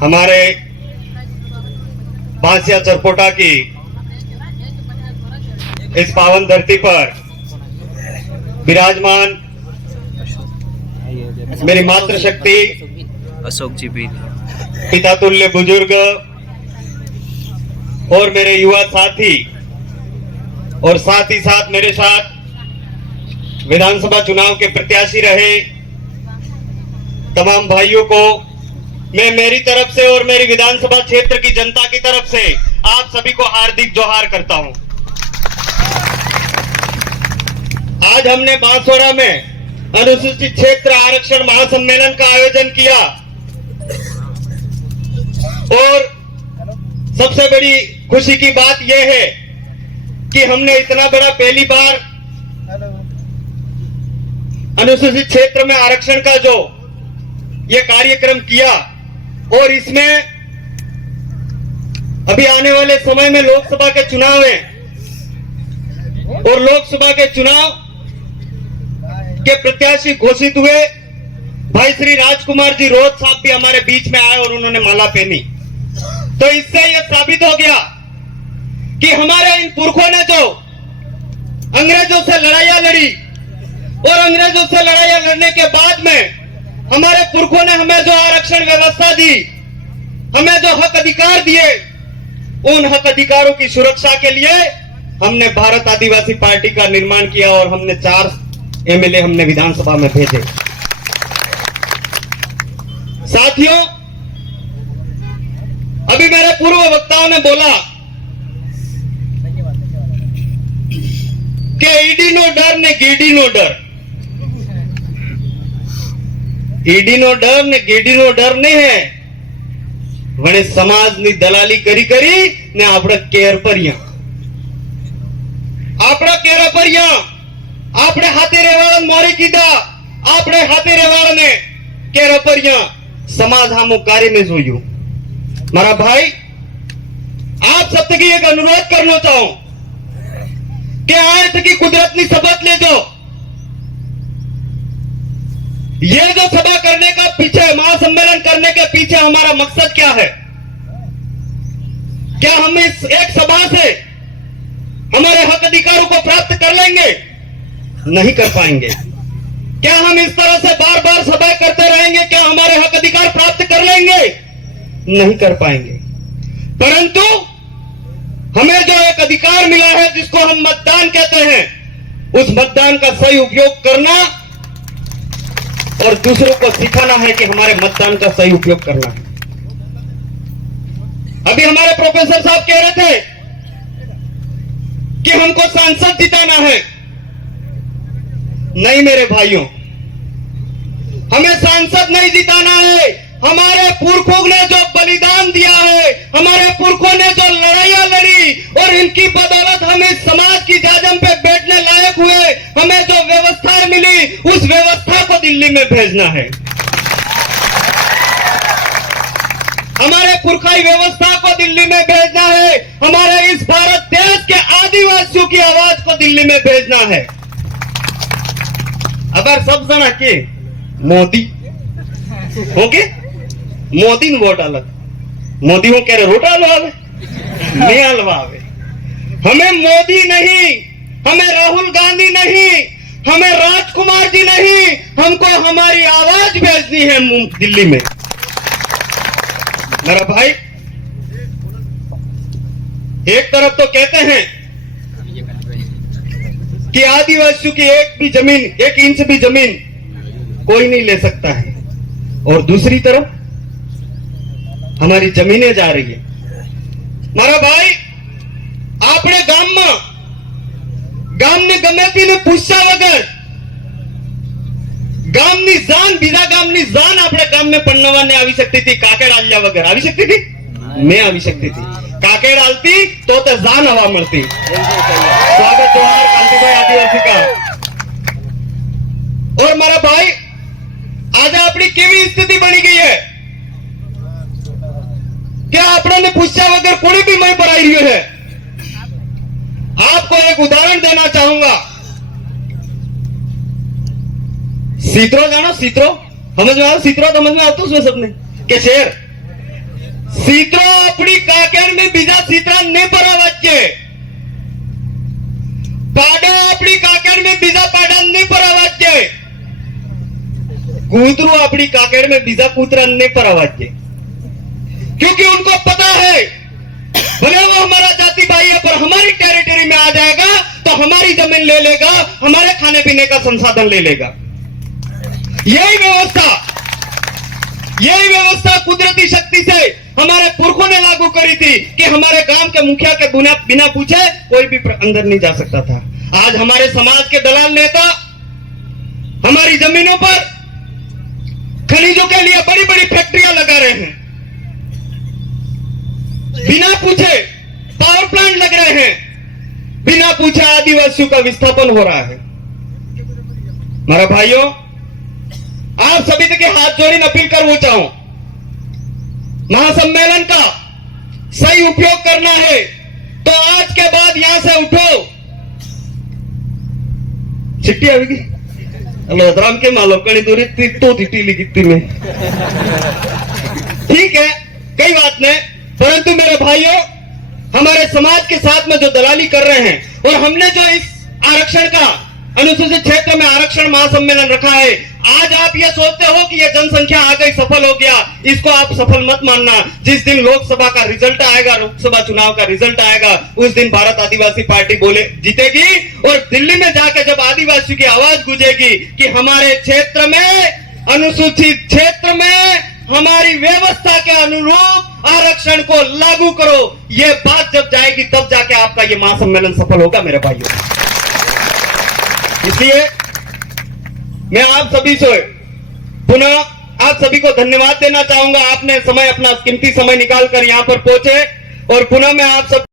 हमारे बांसिया चरपोटा की इस पावन धरती पर विराजमान मेरी मातृशक्ति अशोक जी भी पिता तुल्य बुजुर्ग और मेरे युवा साथी और साथ ही साथ मेरे साथ विधानसभा चुनाव के प्रत्याशी रहे तमाम भाइयों को मैं मेरी तरफ से और मेरी विधानसभा क्षेत्र की जनता की तरफ से आप सभी को हार्दिक जोहार करता हूं। आज हमने बांसवाड़ा में अनुसूचित क्षेत्र आरक्षण महासम्मेलन का आयोजन किया और सबसे बड़ी खुशी की बात यह है कि हमने इतना बड़ा पहली बार अनुसूचित क्षेत्र में आरक्षण का जो ये कार्यक्रम किया और इसमें अभी आने वाले समय में लोकसभा के चुनाव है और लोकसभा के चुनाव के प्रत्याशी घोषित हुए भाई श्री राजकुमार जी रोहत साहब भी हमारे बीच में आए और उन्होंने माला पहनी। तो इससे यह साबित हो गया कि हमारे इन पुरखों ने जो अंग्रेजों से लड़ाइयां लड़ी और अंग्रेजों से लड़ाइयां लड़ने के बाद में हमारे पुरखों ने हमें जो आरक्षण व्यवस्था दी, हमें जो हक अधिकार दिए, उन हक अधिकारों की सुरक्षा के लिए हमने भारत आदिवासी पार्टी का निर्माण किया और हमने 4 एमएलए हमने विधानसभा में भेजे। साथियों, अभी मेरे पूर्व वक्ताओं ने बोला कि ईडी नो डर ने गीडी नो डर। ईडी नो डर ने गीडी नो डर नहीं है वने समाजनी दलाली करी करी ने आपड़ा केर पर्या आपड़ा केरा पर्या आपड़े हाथे रेवाड़ मोरी कीधा आपड़े हाथे रेवाड़ ने केरा पर्या समाज हमो कार्य में जोयू। मारा भाई, आप सब तक एक अनुरोध करना चाहूं कि आए तक कुदरत की सबक ले जो ये जो सभा करने का पीछे महासम्मेलन करने के पीछे हमारा मकसद क्या है? क्या हम इस एक सभा से हमारे हक अधिकारों को प्राप्त कर लेंगे? नहीं कर पाएंगे। क्या हम इस तरह से बार बार सभा करते रहेंगे? क्या हमारे हक अधिकार प्राप्त कर लेंगे? नहीं कर पाएंगे। परंतु हमें जो एक अधिकार मिला है जिसको हम मतदान कहते हैं, उस मतदान का सही उपयोग करना और दूसरों को सिखाना है कि हमारे मतदान का सही उपयोग करना है। अभी हमारे प्रोफेसर साहब कह रहे थे कि हमको सांसद जिताना है। नहीं मेरे भाइयों, हमें सांसद नहीं जिताना है। हमारे पुरखों ने जो बलिदान दिया है, हमारे पुरखों ने जो लड़ाइयां लड़ी और इनकी बदौलत हम इस समाज की जाजम पे बैठने लायक हुए, हमें जो व्यवस्थाएं मिली उस व्यवस्था को दिल्ली में भेजना है। हमारे पुरखाई व्यवस्था को दिल्ली में भेजना है। हमारे इस भारत देश के आदिवासियों की आवाज को दिल्ली में भेजना है। अगर सब जना के मोदी ओके मोदी ने वोट अलग मोदी हो कह रहे रोट हलवावे नहीं हलवावे। हमें मोदी नहीं, हमें राहुल गांधी नहीं, हमें राजकुमार जी नहीं, हमको हमारी आवाज भेजनी है दिल्ली में। मेरा भाई, एक तरफ तो कहते हैं कि आदिवासियों की एक भी जमीन, 1 इंच भी जमीन कोई नहीं ले सकता है, और दूसरी तरफ हमारी जमीनें जा रही है। मारा भाई, आपने गाम ने गमेती ने पूछा वगर गामनी जान बीजा गामनी जान अपने गाम में पन्नवा ने आवी सकती थी, काके डालिया वगर आवी सकती थी? मैं आवी सकती थी। काके डालती तो जान हवा मरती। स्वागत जोहार कांति भाई आदिवासी का। और मारा भाई, आज अपनी केवी स्थिति बनी गई है क्या आपने ने पूछा वगैरह कोई भी मैं पढ़ाई रही है। आपको एक उदाहरण देना चाहूंगा। सीतरो जानो, सीतरो समझ में आओ, सीतरो समझ में आता उसमें सबने के शेर सीत्रो अपनी काकेर में बीजा सीत्रा ने परावाज्य पाडो अपनी काकेर में बीजा पाडा ने परावाज्य कूतरू अपनी काकेर में बीजा कूतरा ने परावाज्य क्योंकि उनको पता है भले वो हमारा जाति भाई है पर हमारी टेरिटरी में आ जाएगा तो हमारी जमीन ले लेगा, हमारे खाने पीने का संसाधन ले लेगा। यही व्यवस्था कुदरती शक्ति से हमारे पुरखों ने लागू करी थी कि हमारे गांव के मुखिया के बिना पूछे कोई भी अंदर नहीं जा सकता था। आज हमारे समाज के दलाल नेता हमारी जमीनों पर खनिजों के लिए बड़ी बड़ी फैक्ट्रियां लगा रहे हैं, बिना पूछे पावर प्लांट लग रहे हैं, बिना पूछे आदिवासियों का विस्थापन हो रहा है। मेरे भाइयों, आप सभी के हाथ जोड़ी अपील करना चाहूं, महासम्मेलन का सही उपयोग करना है तो आज के बाद यहां से उठो। चिट्ठी आएगी राम के मालो कड़ी दूरी तो टीली कितनी में ठीक है, कई बात नहीं, परंतु मेरे भाइयों हमारे समाज के साथ में जो दलाली कर रहे हैं और हमने जो इस आरक्षण का अनुसूचित क्षेत्र में आरक्षण महासम्मेलन रखा है, आज आप ये सोचते हो कि ये जनसंख्या आ गई सफल हो गया, इसको आप सफल मत मानना। जिस दिन लोकसभा का रिजल्ट आएगा, लोकसभा चुनाव का रिजल्ट आएगा, उस दिन भारत आदिवासी पार्टी बोले जीतेगी और दिल्ली में जाकर जब आदिवासी की आवाज गूंजेगी कि हमारे क्षेत्र में अनुसूचित क्षेत्र में हमारी व्यवस्था के अनुरूप आरक्षण को लागू करो, ये बात जब जाएगी तब जाके आपका ये महासम्मेलन सफल होगा मेरे भाइयों। इसलिए मैं आप सभी से पुनः आप सभी को धन्यवाद देना चाहूंगा। आपने अपना कीमती समय निकालकर यहां पर पहुंचे और पुनः मैं आप सब